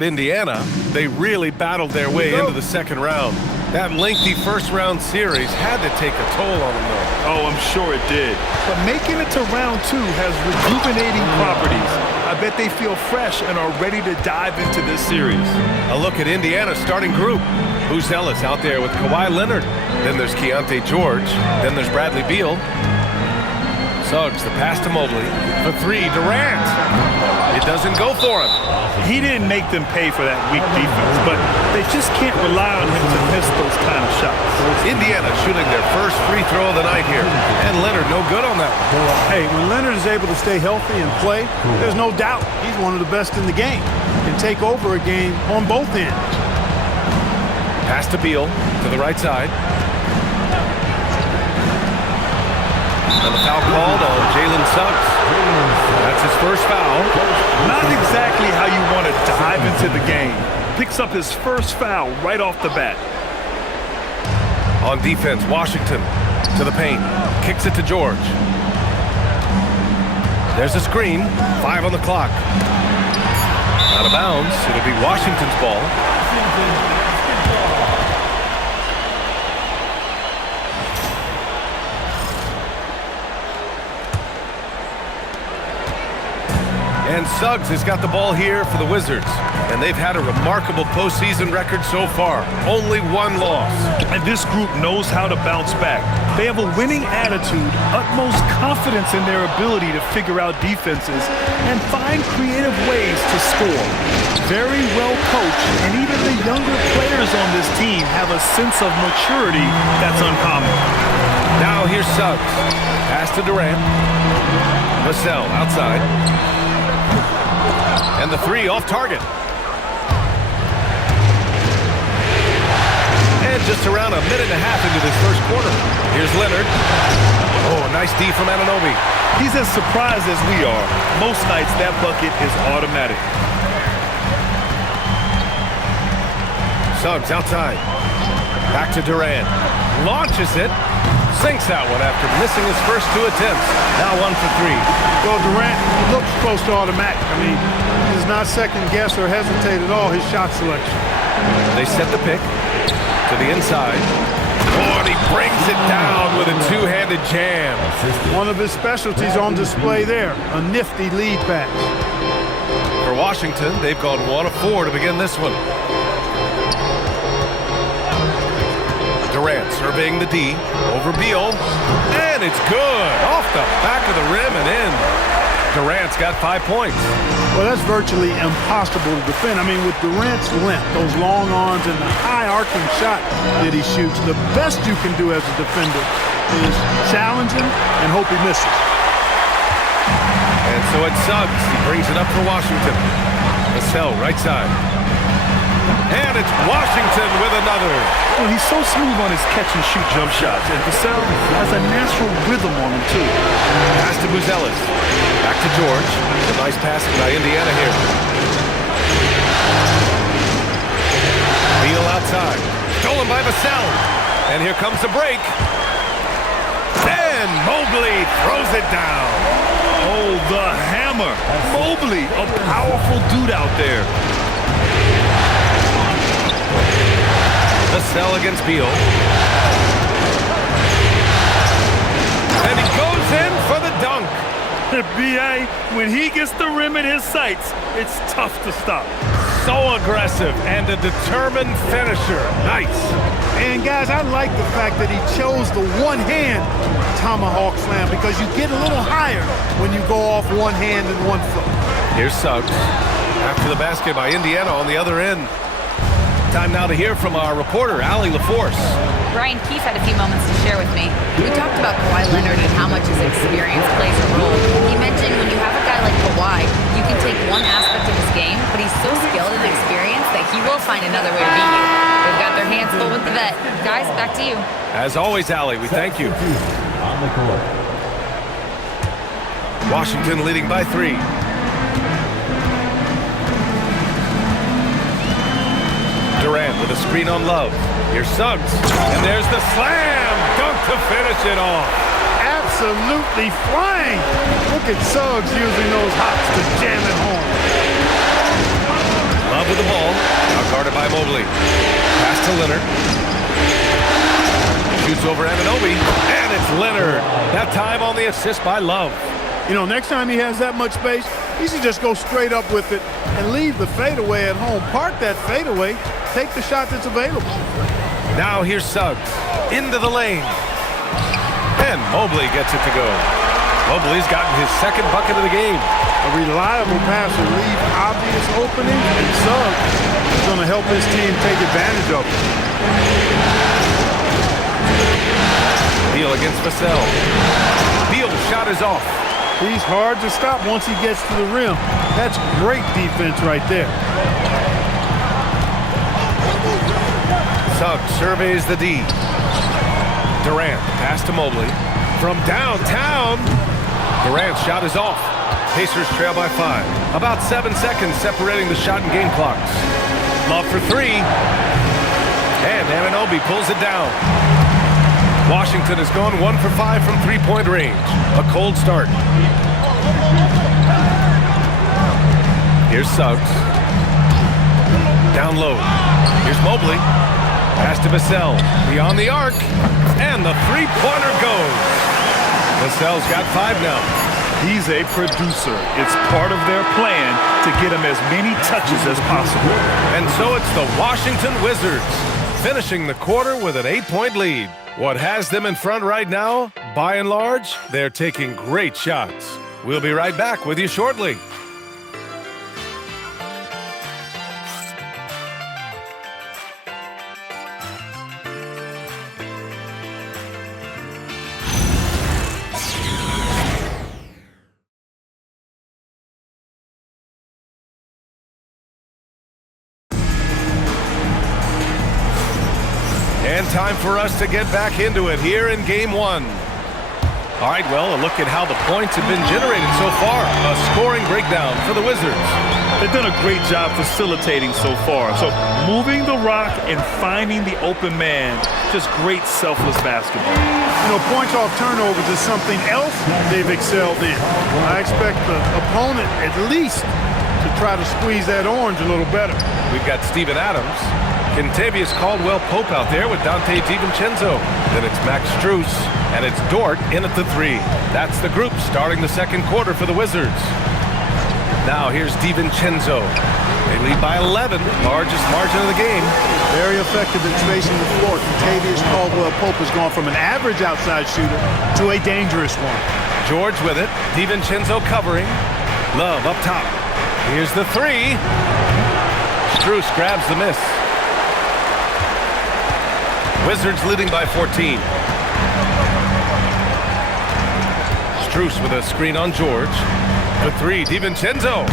Indiana, they really battled their way into the second round. That lengthy first-round series had to take a toll on them, though. Oh, I'm sure it did. But making it to round 2 has rejuvenating properties. I bet they feel fresh and are ready to dive into this series. A look at Indiana's starting group. Booz Ellis out there with Kawhi Leonard. Then there's Keontae George. Then there's Bradley Beal. Suggs, the pass to Mobley. For 3, Durant. It doesn't go for him. He didn't make them pay for that weak defense, but they just can't rely on him to miss those kind of shots. Indiana shooting their first free throw of the night here. And Leonard no good on that one. Hey, when Leonard is able to stay healthy and play, there's no doubt he's one of the best in the game. Can take over a game on both ends. Pass to Beal to the right side. And the foul called on Jalen Suggs. That's his first foul. Not exactly how you want to dive into the game. Picks up his first foul right off the bat. On defense, Washington to the paint. Kicks it to George. There's a screen. 5 on the clock. Out of bounds. It'll be Washington's ball. And Suggs has got the ball here for the Wizards. And they've had a remarkable postseason record so far. Only 1 loss. And this group knows how to bounce back. They have a winning attitude, utmost confidence in their ability to figure out defenses, and find creative ways to score. Very well coached, and even the younger players on this team have a sense of maturity that's uncommon. Now here's Suggs. Pass to Durant. Vassell outside. And the 3 off target. And just around a minute and a half into this first quarter. Here's Leonard. Oh, nice D from Anunoby. He's as surprised as we are. Most nights that bucket is automatic. Suggs outside. Back to Durant. Launches it. Sinks that one after missing his first 2 attempts. Now 1 for 3. Well, Durant looks close to automatic. I mean, he does not second guess or hesitate at all his shot selection. They set the pick to the inside. Oh, and he brings it down with a 2-handed jam. One of his specialties on display there, a nifty lead pass. For Washington, they've gone 1 of 4 to begin this one. Durant surveying the D over Beal, and it's good off the back of the rim and in. Durant's got 5 points. Well, that's virtually impossible to defend. I mean, with Durant's length, those long arms, and the high arcing shot that he shoots, the best you can do as a defender is challenge him and hope he misses. And so it's Suggs. He brings it up for Washington. Vassell, right side. And it's Washington with another. Well, he's so smooth on his catch-and-shoot jump shots, and Vassell has a natural rhythm on him, too. Pass to Booz Ellis. Back to George. A nice passing by Indiana here. Beal outside. Stolen by Vassell. And here comes the break. And Mobley throws it down. Oh, the hammer. Mobley, a powerful dude out there. Vassell against Beal. And he goes in for the dunk. B.A., when he gets the rim in his sights, it's tough to stop. So aggressive and a determined finisher. Nice. And, guys, I like the fact that he chose the one-hand tomahawk slam because you get a little higher when you go off one hand and 1 foot. Here's Suggs. After the basket by Indiana on the other end. Time now to hear from our reporter, Allie LaForce. Brian Keefe had a few moments to share with me. We talked about Kawhi Leonard and how much his experience plays a role. He mentioned when you have a guy like Kawhi, you can take one aspect of his game, but he's so skilled and experienced that he will find another way to beat you. They've got their hands full with the vet. Guys, back to you. As always, Allie, we thank you. Washington leading by 3. Durant with a screen on Love. Here's Suggs. And there's the slam. Dunk to finish it off. Absolutely flying. Look at Suggs using those hops to jam it home. Love with with the ball. Now guarded by Mobley. Pass to Leonard. Shoots over Anunoby. And it's Leonard. That time on the assist by Love. You know, next time he has that much space, he should just go straight up with it and leave the fadeaway at home. Park that fadeaway. Take the shot that's available. Now here's Suggs. Into the lane. And Mobley gets it to go. Mobley's gotten his second bucket of the game. A reliable passer leaves obvious openings, and Suggs is going to help his team take advantage of it. Beal against Vassell. Beal's shot is off. He's hard to stop once he gets to the rim. That's great defense right there. Suggs surveys the D. Durant pass to Mobley. From downtown. Durant's shot is off. Pacers trail by 5. About 7 seconds separating the shot and game clocks. Love for 3. And Anunoby pulls it down. Washington has gone 1 for 5 from three-point range. A cold start. Here's Suggs. Down low. Here's Mobley. Pass to Vassell. Beyond the arc. And the three-pointer goes. Vassell's got 5 now. He's a producer. It's part of their plan to get him as many touches as possible. And so it's the Washington Wizards finishing the quarter with an 8-point lead. What has them in front right now? By and large, they're taking great shots. We'll be right back with you shortly. And time for us to get back into it here in Game 1. All right, well, a look at how the points have been generated so far. A scoring breakdown for the Wizards. They've done a great job facilitating so far. So moving the rock and finding the open man, just great selfless basketball. You know, points off turnovers is something else they've excelled in. I expect the opponent at least to try to squeeze that orange a little better. We've got Steven Adams. Kentavious Caldwell-Pope out there with Dante DiVincenzo. Then it's Max Strus, and it's Dort in at the 3. That's the group starting the second quarter for the Wizards. Now here's DiVincenzo. They lead by 11, largest margin of the game. Very effective in spacing the floor. Kentavious Caldwell-Pope has gone from an average outside shooter to a dangerous one. George with it. DiVincenzo covering. Love up top. Here's the 3. Strus grabs the miss. Wizards leading by 14. Strus with a screen on George. The 3, DiVincenzo.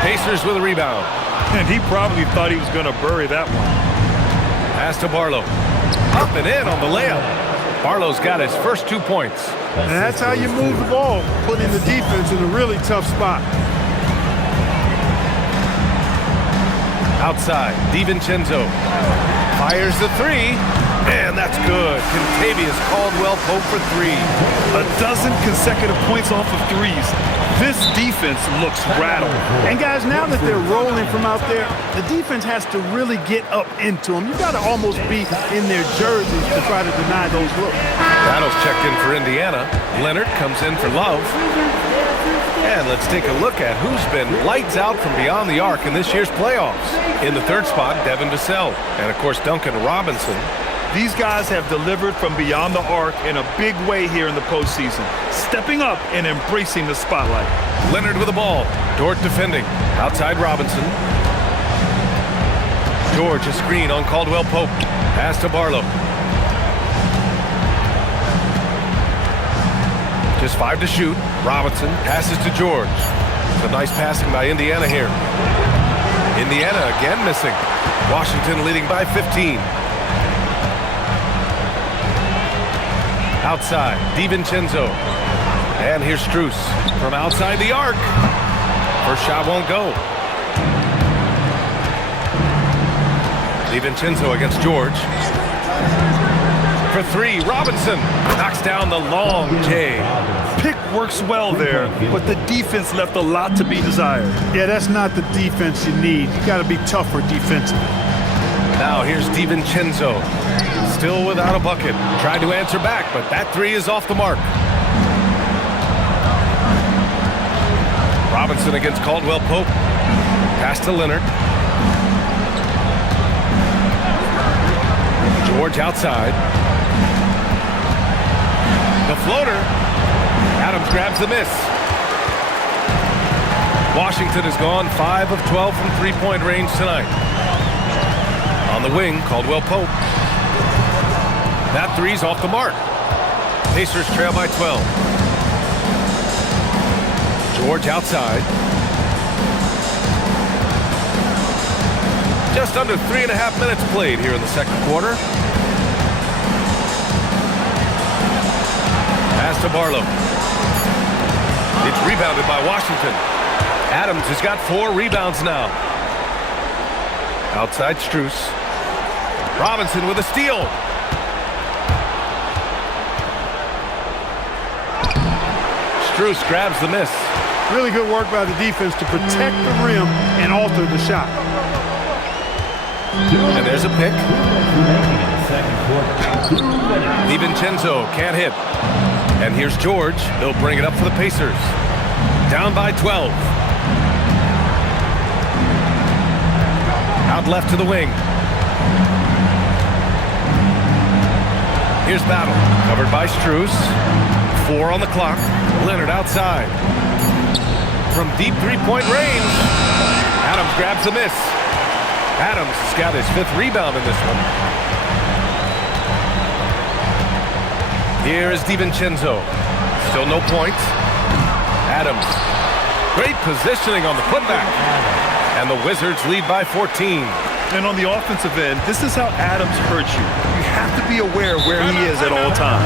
Pacers with a rebound. And he probably thought he was going to bury that one. Pass to Barlow. Up and in on the layup. Barlow's got his first 2 points. And that's how you move the ball, putting the defense in a really tough spot. Outside, DiVincenzo fires the 3, and that's good. Kentavious Caldwell-Pope for 3. A dozen consecutive points off of threes. This defense looks rattled. And guys, now that they're rolling from out there, the defense has to really get up into them. You got to almost be in their jerseys to try to deny those looks. Battles checked in for Indiana. Leonard comes in for Love. And let's take a look at who's been lights out from beyond the arc in this year's playoffs. In the 3rd spot, Devin Vassell. And, of course, Duncan Robinson. These guys have delivered from beyond the arc in a big way here in the postseason, stepping up and embracing the spotlight. Leonard with the ball. Dort defending. Outside Robinson. George a screen on Caldwell-Pope. Pass to Barlow. Just 5 to shoot. Robinson passes to George. Some nice passing by Indiana here. Indiana again missing. Washington leading by 15. Outside, DiVincenzo. And here's Strus from outside the arc. First shot won't go. DiVincenzo against George. For 3, Robinson knocks down the long J. pick works well there, but the defense left a lot to be desired. Yeah, that's not the defense you need. You got to be tougher defensively. Now here's DiVincenzo, still without a bucket. Tried to answer back, but that three is off the mark. Robinson against Caldwell Pope. Pass to Leonard. George outside. The floater. Adams grabs the miss. Washington has gone 5 of 12 from three-point range tonight. On the wing, Caldwell Pope. That three's off the mark. Pacers trail by 12. George outside. Just under 3.5 minutes played here in the second quarter. Pass to Barlow. It's rebounded by Washington. Adams has got 4 rebounds now. Outside Strus. Robinson with a steal. Strus grabs the miss. Really good work by the defense to protect the rim and alter the shot. And there's a pick. DiVincenzo can't hit. And here's George. He'll bring it up for the Pacers. Down by 12. Out left to the wing. Here's Battle. Covered by Strus. 4 on the clock. Leonard outside. From deep three-point range. Adams grabs the miss. Adams has got his 5th rebound in this one. Here is DiVincenzo. Still no points. Adams. Great positioning on the putback. And the Wizards lead by 14. And on the offensive end, this is how Adams hurts you. You have to be aware of where he is at all times.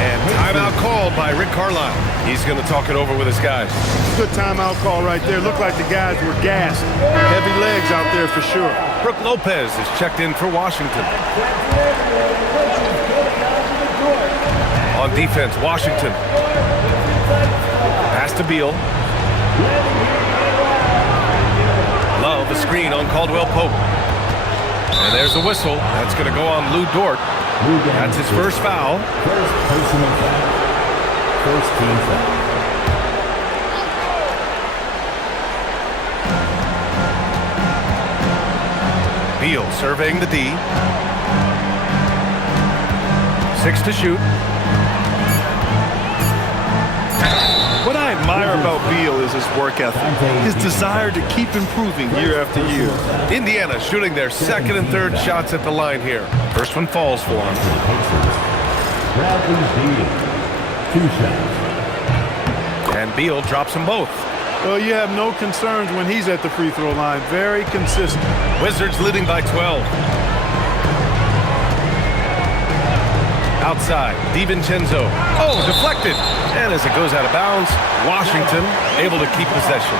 And timeout called by Rick Carlisle. He's going to talk it over with his guys. Good timeout call right there. Looked like the guys were gassed. Heavy legs out there for sure. Brook Lopez is checked in for Washington. On defense, Washington. Pass to Beal. Love a screen on Caldwell Pope. And there's a whistle. That's going to go on Lou Dort. That's his first foul. First personal foul. First team foul. Beal surveying the D. 6 to shoot. What I admire about Beal is his work ethic, his desire to keep improving year after year. Indiana shooting their 2nd and 3rd shots at the line here. First one falls for him. Bradley Beal. 2 shots. And Beal drops them both. Well, you have no concerns when he's at the free throw line. Very consistent. Wizards leading by 12. Outside, DiVincenzo. Oh, deflected. And as it goes out of bounds, Washington able to keep possession.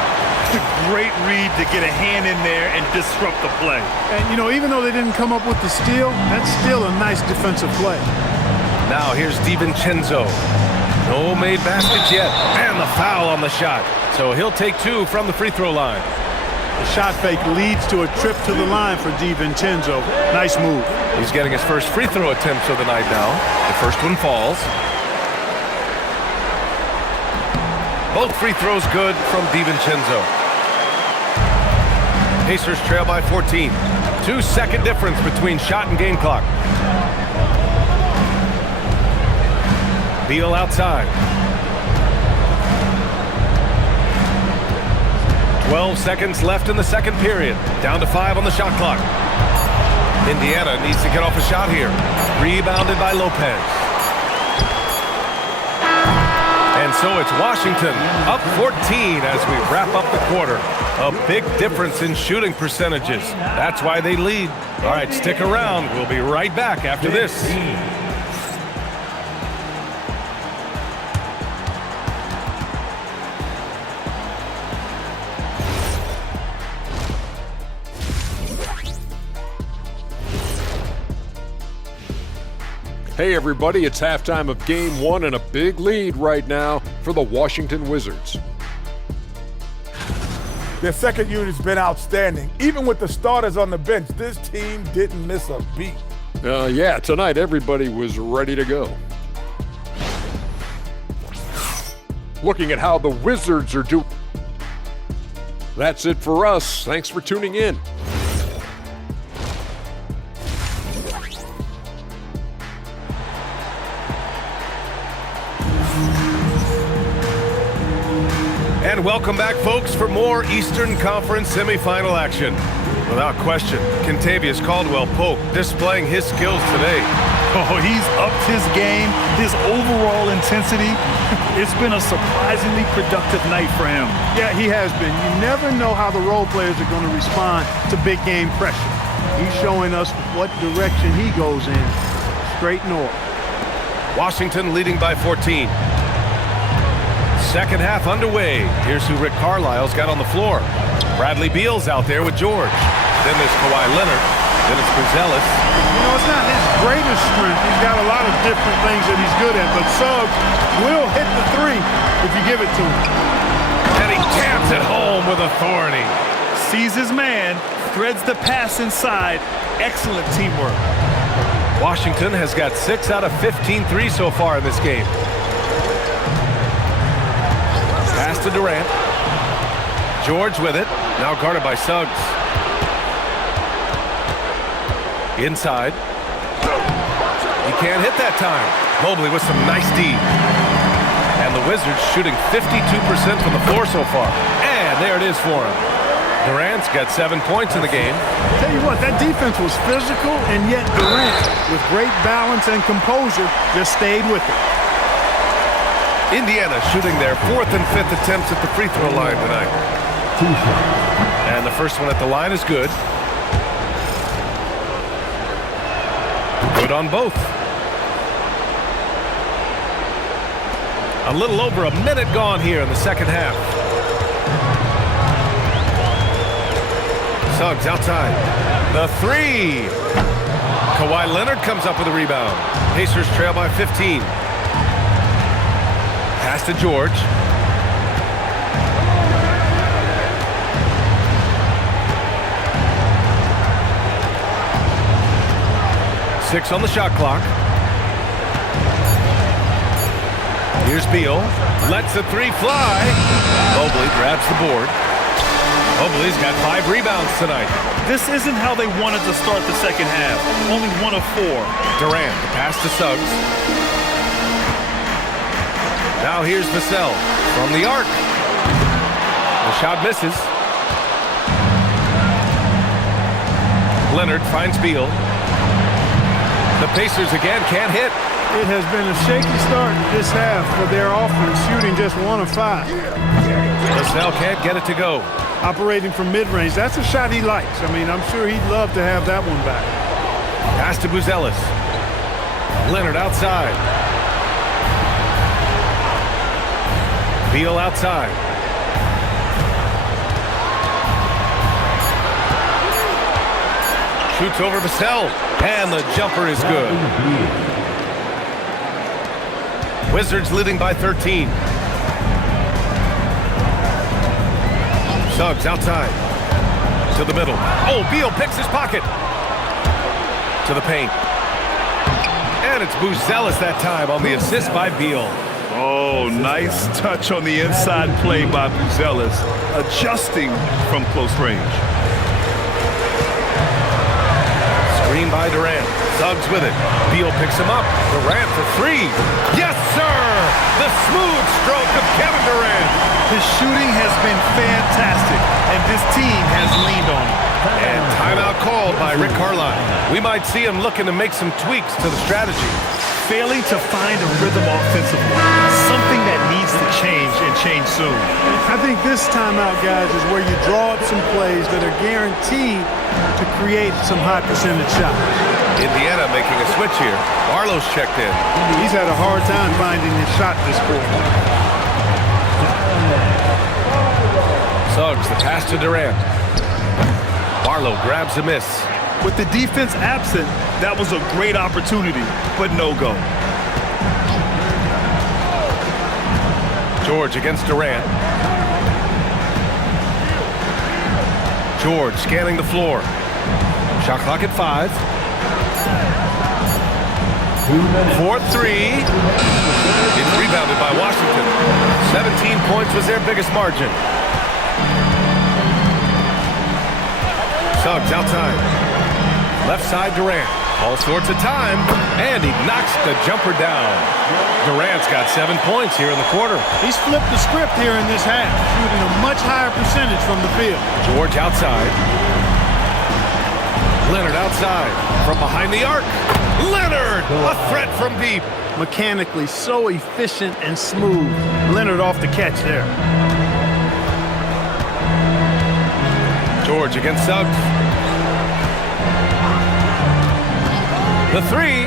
It's a great read to get a hand in there and disrupt the play. And, you know, even though they didn't come up with the steal, that's still a nice defensive play. Now here's DiVincenzo. No made baskets yet. And the foul on the shot. So he'll take 2 from the free throw line. The shot fake leads to a trip to the line for DiVincenzo. Nice move. He's getting his first free throw attempts of the night now. The first one falls. Both free throws good from DiVincenzo. Pacers trail by 14. 2-second difference between shot and game clock. Beal outside. 12 seconds left in the second period. Down to 5 on the shot clock. Indiana needs to get off a shot here. Rebounded by Lopez. And so it's Washington up 14 as we wrap up the quarter. A big difference in shooting percentages. That's why they lead. All right, stick around. We'll be right back after this. Hey everybody, it's halftime of game one and a big lead right now for the Washington Wizards. Their second unit's been outstanding. Even with the starters on the bench, this team didn't miss a beat. Yeah, tonight everybody was ready to go. Looking at how the Wizards are doing. That's it for us. Thanks for tuning in. And welcome back, folks, for more Eastern Conference semifinal action. Without question, Kentavious Caldwell-Pope displaying his skills today. Oh, he's upped his game, his overall intensity. It's been a surprisingly productive night for him. Yeah, he has been. You never know how the role players are going to respond to big game pressure. He's showing us what direction he goes in. Straight north. Washington leading by 14. Second half underway. Here's who Rick Carlisle's got on the floor. Bradley Beal's out there with George. Then there's Kawhi Leonard. Then it's Buzelis. You know, it's not his greatest strength. He's got a lot of different things that he's good at, but Suggs will hit the three if you give it to him. And he jams it home with authority. Sees his man, threads the pass inside. Excellent teamwork. Washington has got 6 out of 15 threes so far in this game. Pass to Durant. George with it. Now guarded by Suggs. Inside. He can't hit that time. Mobley with some nice D. And the Wizards shooting 52% from the floor so far. And there it is for him. Durant's got 7 points in the game. Tell you what, that defense was physical, and yet Durant, with great balance and composure, just stayed with it. Indiana shooting their 4th and 5th attempts at the free throw line tonight. And the first one at the line is good. Good on both. A little over a minute gone here in the second half. Suggs outside. The three. Kawhi Leonard comes up with a rebound. Pacers trail by 15. Pass to George. Six on the shot clock. Here's Beal. Lets the three fly. Mobley grabs the board. Mobley's got 5 rebounds tonight. This isn't how they wanted to start the second half. Only 1 of 4. Durant, the pass to Suggs. Now here's Vassell from the arc. The shot misses. Leonard finds Beal. The Pacers again can't hit. It has been a shaky start this half for their offense, shooting just 1 of 5. Vassell can't get it to go. Operating from mid-range, that's a shot he likes. I mean, I'm sure he'd love to have that one back. Pass to Buzelis. Leonard outside. Beal outside. Shoots over Vassell, and the jumper is good. Wizards leading by 13. Suggs outside. To the middle. Oh, Beal picks his pocket. To the paint. And it's Buzelis that time on the assist by Beal. Oh, nice touch on the inside play by Buzelis, adjusting from close range. Screen by Durant. Suggs with it. Beal picks him up. Durant for 3. Yes, sir! The smooth stroke of Kevin Durant. His shooting has been fantastic, and this team has leaned on him. And timeout called by Rick Carlisle. We might see him looking to make some tweaks to the strategy. Failing to find a rhythm offensively, something that needs to change and change soon. I think this timeout, guys, is where you draw up some plays that are guaranteed to create some high percentage shots. Indiana making a switch here. Barlow's checked in. He's had a hard time finding his shot this quarter. Suggs, the pass to Durant. Barlow grabs a miss. With the defense absent, that was a great opportunity, but no go. George against Durant. George scanning the floor. Shot clock at 5. 4-3. It's rebounded by Washington. 17 points was their biggest margin. Suggs outside. Left side Durant. All sorts of time. And he knocks the jumper down. Durant's got 7 points here in the quarter. He's flipped the script here in this half, shooting a much higher percentage from the field. George outside. Leonard outside. From behind the arc. Leonard! A threat from deep. Mechanically so efficient and smooth. Leonard off the catch there. George against Suggs. The three.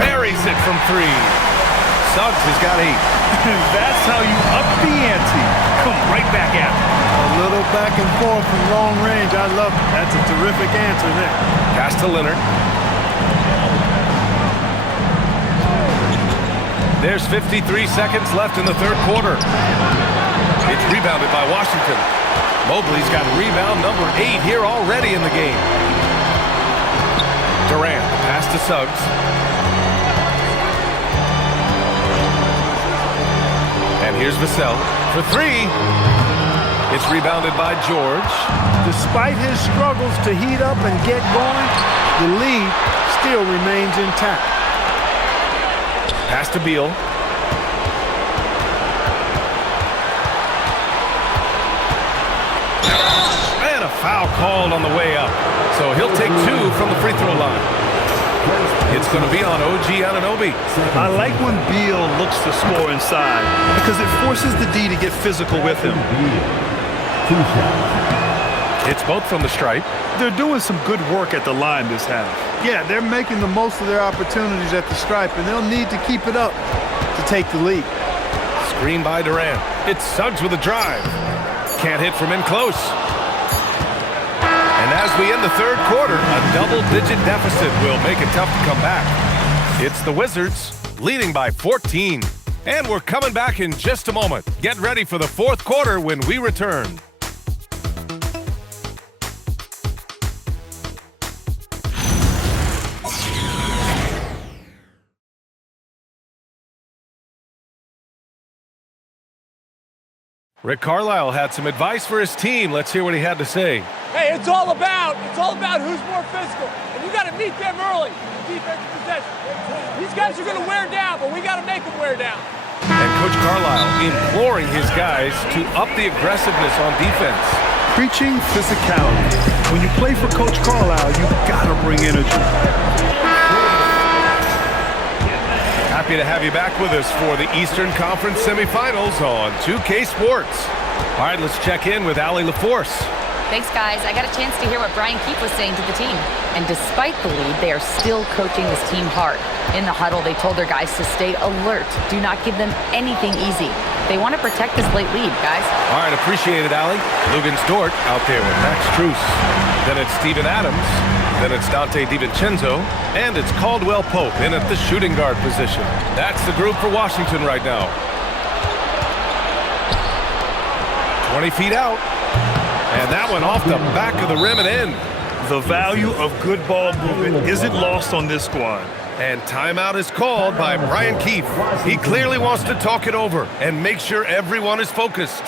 Buries it from 3. Suggs has got 8. That's how you up the ante. Come right back at him. A little back and forth from long range. I love it. That's a terrific answer there. Pass to Leonard. There's 53 seconds left in the third quarter. It's rebounded by Washington. Mobley's got rebound number 8 here already in the game. Durant, pass to Suggs. And here's Vassell for 3. It's rebounded by George. Despite his struggles to heat up and get going, the lead still remains intact. Pass to Beal. And a foul called on the way up. So he'll take 2 from the free throw line. It's going to be on OG Anunoby. I like when Beal looks to score inside because it forces the D to get physical with him. 2 shots. It's both from the stripe. They're doing some good work at the line this half. Yeah, they're making the most of their opportunities at the stripe, and they'll need to keep it up to take the lead. Screen by Durant. It's Suggs with a drive. Can't hit from in close. And as we end the third quarter, a double-digit deficit will make it tough to come back. It's the Wizards leading by 14. And we're coming back in just a moment. Get ready for the fourth quarter when we return. Rick Carlisle had some advice for his team. Let's hear what he had to say. Hey, it's all about who's more physical. And you got to meet them early. Defensive possession. These guys are going to wear down, but we got to make them wear down. And Coach Carlisle imploring his guys to up the aggressiveness on defense. Preaching physicality. When you play for Coach Carlisle, you gotta bring energy. Happy to have you back with us for the Eastern Conference semifinals on 2K Sports. All right, let's check in with Allie LaForce. Thanks, guys. I got a chance to hear what Brian Keefe was saying to the team. And despite the lead, they are still coaching this team hard. In the huddle, they told their guys to stay alert. Do not give them anything easy. They want to protect this late lead, guys. All right, appreciate it, Allie. Lugans Dort out there with Max Strus. Then it's Steven Adams. Then it's Dante DiVincenzo. And it's Caldwell Pope in at the shooting guard position. That's the group for Washington right now. 20 feet out. And that one off the back of the rim and in. The value of good ball movement isn't lost on this squad. And timeout is called by Brian Keefe. He clearly wants to talk it over and make sure everyone is focused.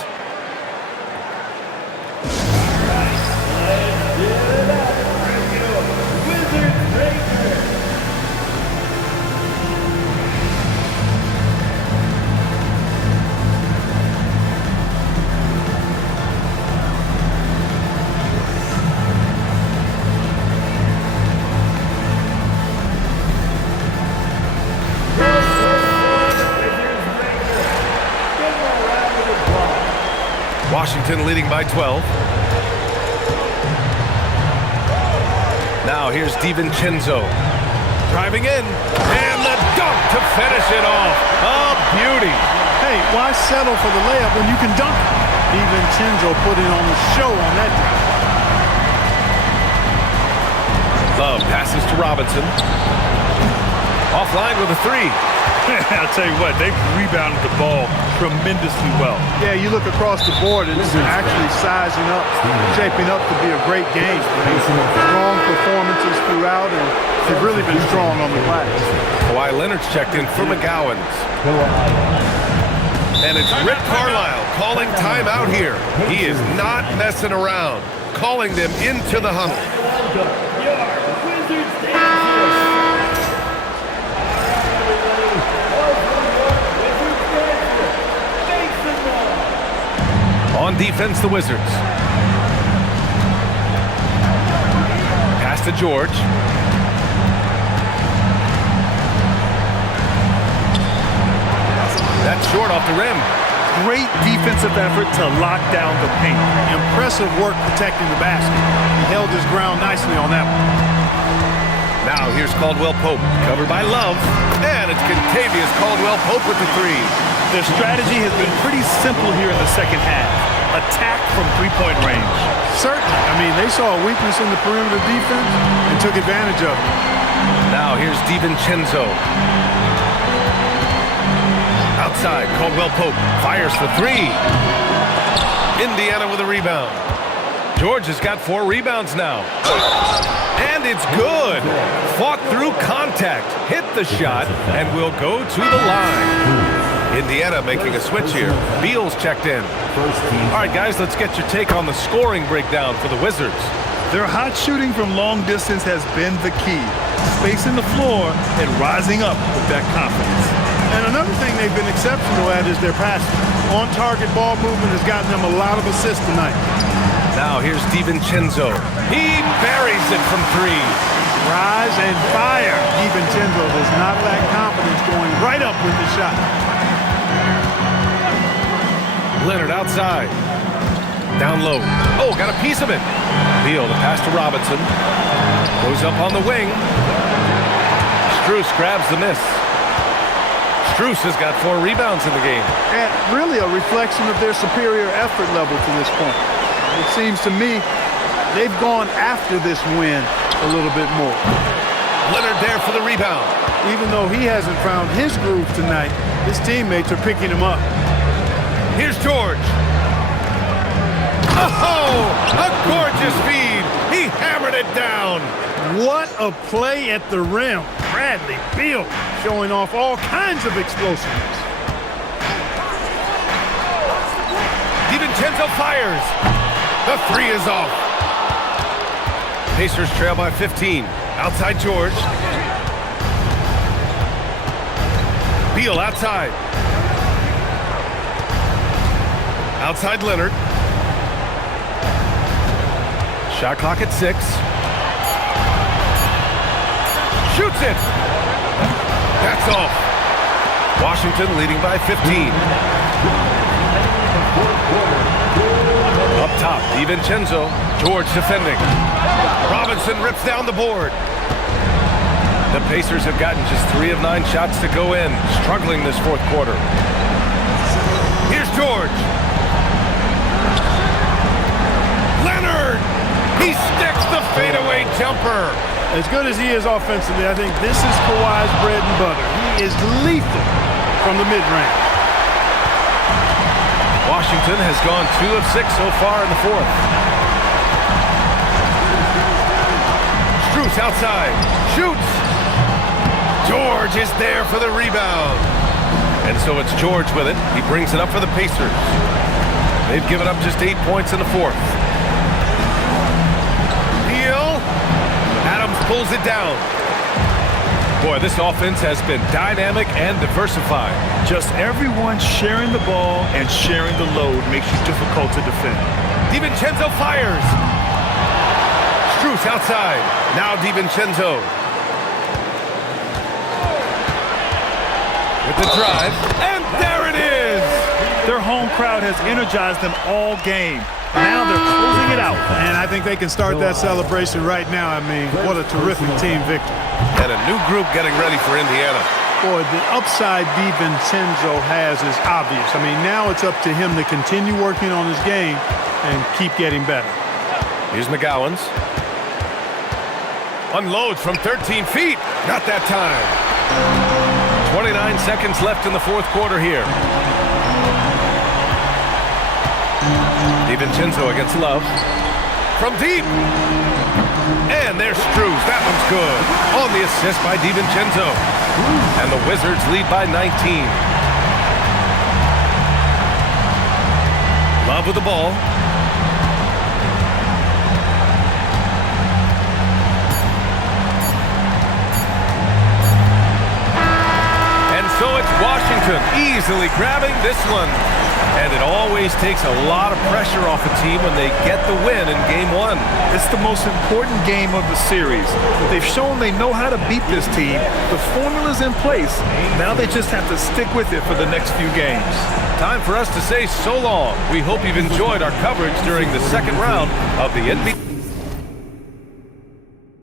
Washington leading by 12. Now here's DiVincenzo. Driving in. And the dunk to finish it off. A beauty. Hey, why settle for the layup when you can dunk it? DiVincenzo put in on the show on that drive. Love passes to Robinson. Offline with a three. I'll tell you what, they've rebounded the ball tremendously well. Yeah, you look across the board, and it's actually sizing up, shaping up to be a great game. Strong performances throughout, and they've really been strong on the glass. Kawhi Leonard's checked in for McGowan's. And it's Rick Carlisle calling timeout here. He is not messing around, calling them into the huddle. On defense, the Wizards. Pass to George. That's short off the rim. Great defensive effort to lock down the paint. Impressive work protecting the basket. He held his ground nicely on that one. Now here's Caldwell Pope, covered by Love. And it's Contavious Caldwell Pope with the three. Their strategy has been pretty simple here in the second half. Attack from three-point range. Certainly. I mean, they saw a weakness in the perimeter defense and took advantage of it. Now here's DiVincenzo. Outside, Caldwell Pope fires for three. Indiana with a rebound. George has got 4 rebounds now. And it's good. Fought through contact, hit the shot, and will go to the line. Indiana making a switch here. Beal's checked in. All right, guys, let's get your take on the scoring breakdown for the Wizards. Their hot shooting from long distance has been the key. Spacing the floor and rising up with that confidence. And another thing they've been exceptional at is their passing. On-target ball movement has gotten them a lot of assists tonight. Now here's DiVincenzo. He buries it from 3. Rise and fire. DiVincenzo does not lack confidence going right up with the shot. Leonard outside. Down low. Oh, got a piece of it. Beal, the pass to Robinson. Goes up on the wing. Strus grabs the miss. Strus has got 4 rebounds in the game. And really a reflection of their superior effort level to this point. It seems to me they've gone after this win a little bit more. Leonard there for the rebound. Even though he hasn't found his groove tonight, his teammates are picking him up. Here's George. Oh, a gorgeous feed. He hammered it down. What a play at the rim. Bradley Beal showing off all kinds of explosiveness. DiVincenzo fires. The 3 is off. Pacers trail by 15. Outside George. Beal outside. Outside Leonard. Shot clock at 6. Shoots it. That's off. Washington leading by 15. Up top, DiVincenzo. George defending. Robinson rips down the board. The Pacers have gotten just 3 of 9 shots to go in, struggling this 4th quarter. Here's George. Leonard! He sticks the fadeaway jumper. As good as he is offensively, I think this is Kawhi's bread and butter. He is lethal from the mid-range. Washington has gone 2 of 6 so far in the 4th. Strus outside. Shoots. George is there for the rebound. And so it's George with it. He brings it up for the Pacers. They've given up just 8 points in the 4th. Adams pulls it down. Boy, this offense has been dynamic and diversified. Just everyone sharing the ball and sharing the load makes you difficult to defend. DiVincenzo fires. Strus outside. Now DiVincenzo. With the drive. And there it is. Their home crowd has energized them all game. Now they're closing it out. And I think they can start that celebration right now. I mean, what a terrific team victory. And a new group getting ready for Indiana. Boy, the upside DiVincenzo has is obvious. I mean, now it's up to him to continue working on his game and keep getting better. Here's McGowan's. Unloads from 13 feet. Not that time. 29 seconds left in the fourth quarter here. DiVincenzo against Love. From deep. And there's Struz. That one's good. On the assist by DiVincenzo. And the Wizards lead by 19. Love with the ball. And so it's Washington easily grabbing this one. And it always takes a lot of pressure off a team when they get the win in game one. It's the most important game of the series. They've shown they know how to beat this team. The formula's in place. Now they just have to stick with it for the next few games. Time for us to say so long. We hope you've enjoyed our coverage during the second round of the NBA.